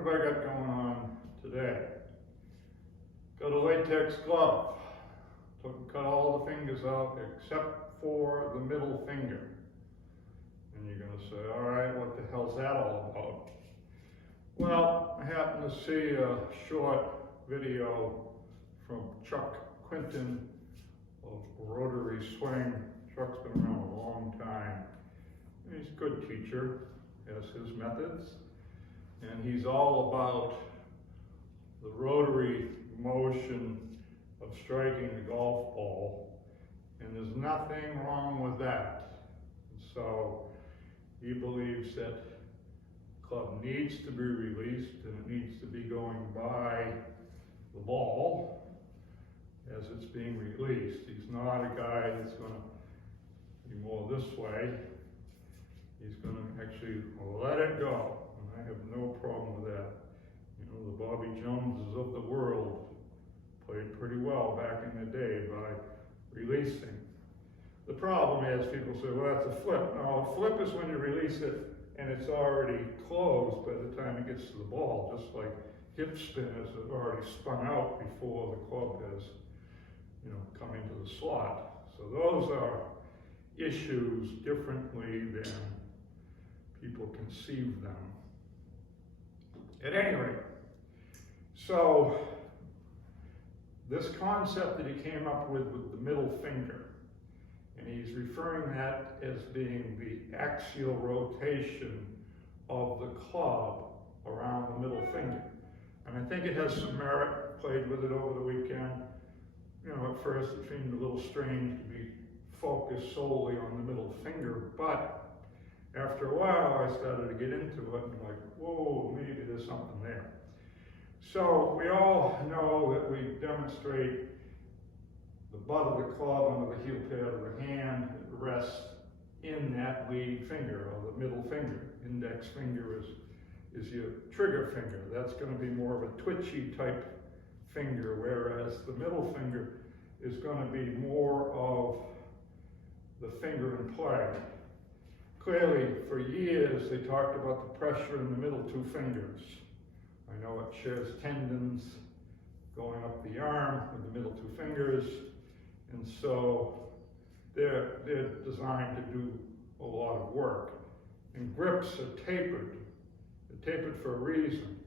have I got going on today? Got a latex glove. Cut all the fingers out except for the middle finger. And you're going to say, all right, what the hell's that all about? Well, I happened to see a short video from Chuck Quinton of Rotary Swing. Chuck's been around a long time. He's a good teacher, has his methods, and he's all about the rotary motion of striking the golf ball, and there's nothing wrong with that. So he believes that the club needs to be released and it needs to be going by the ball as it's being released. He's not a guy that's going to be more this way. He's going to actually let it go, and I have no problem with that. You know, the Bobby Joneses of the world played pretty well back in the day by releasing. The problem is people say, well, that's a flip. No, a flip is when you release it and it's already closed by the time it gets to the ball, just like hip spinners have already spun out before the club has, come into the slot. So those are issues differently than people conceive them. At any rate, so this concept that he came up with the middle finger, and he's referring that as being the axial rotation of the club around the middle finger. And I think it has some merit. Played with it over the weekend. At first it seemed a little strange to be focused solely on the middle finger, but after a while I started to get into it and like, whoa, maybe there's something there. So we all know that we demonstrate the butt of the club under the heel pad of the hand rests in that lead finger, or the middle finger. Index finger is your trigger finger. That's going to be more of a twitchy type finger, whereas the middle finger is going to be more of the finger in play. Clearly, for years, they talked about the pressure in the middle two fingers. I know it shares tendons going up the arm with the middle two fingers, and so they're designed to do a lot of work. And grips are tapered. They're tapered for a reason.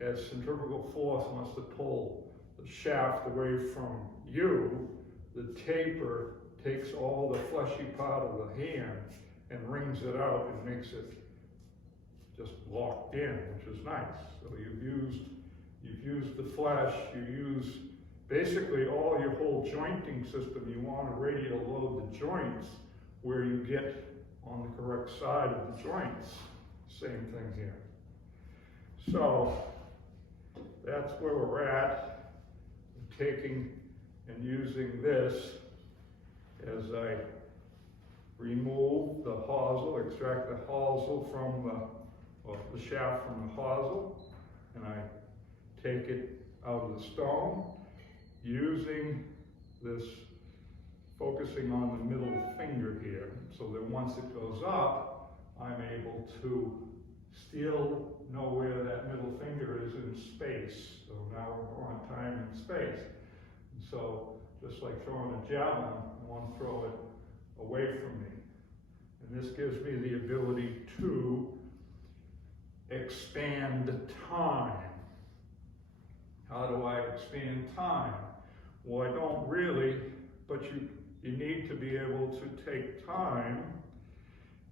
As centrifugal force wants to pull the shaft away from you, the taper takes all the fleshy part of the hand and wrings it out and makes it just locked in, which is nice. So you've used the flesh, you use basically all your whole jointing system. You want to radial load the joints where you get on the correct side of the joints. Same thing here. So that's where we're at. Taking and using this as I remove the hosel, extract the hosel from the shaft from the hosel, and I take it out of the stone using this, focusing on the middle finger here, so that once it goes up, I'm able to still know where that middle finger is in space. So now we're on time and space. And so just like throwing a javelin, I want to throw it away from me. And this gives me the ability to expand time. How do I expand time? Well, I don't really, but you need to be able to take time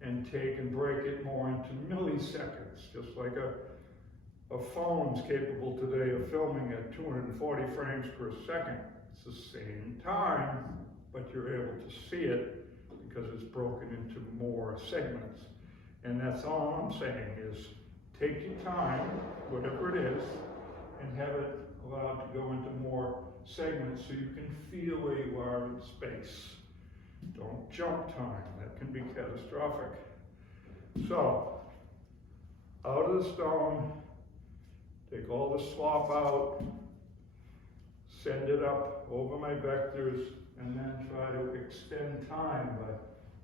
and break it more into milliseconds, just like a phone's capable today of filming at 240 frames per second. It's the same time, but you're able to see it because it's broken into more segments. And that's all I'm saying is take your time, whatever it is, and have it allowed to go into more segments so you can feel where you are in space. Don't jump time, that can be catastrophic. So, out of the stone, take all the slop out, send it up over my vectors, and then try to extend time by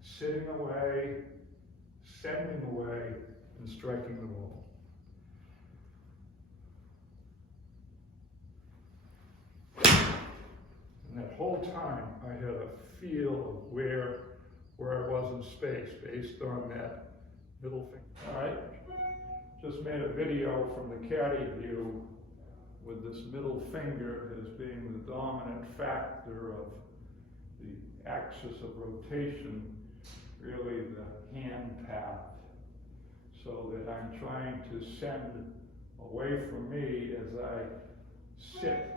sitting away, 7 away, and striking the ball. whole time I had a feel of where I was in space based on that middle finger. All right, just made a video from the caddy view with this middle finger as being the dominant factor of the axis of rotation, really the hand path, so that I'm trying to send away from me as I sit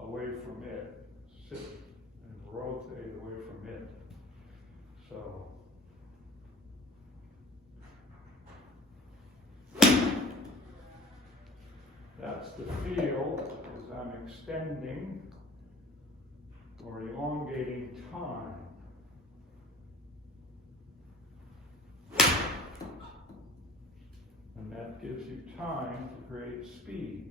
away from it, sit and rotate away from it. So that's the feel as I'm extending or elongating time. And that gives you time to create speed.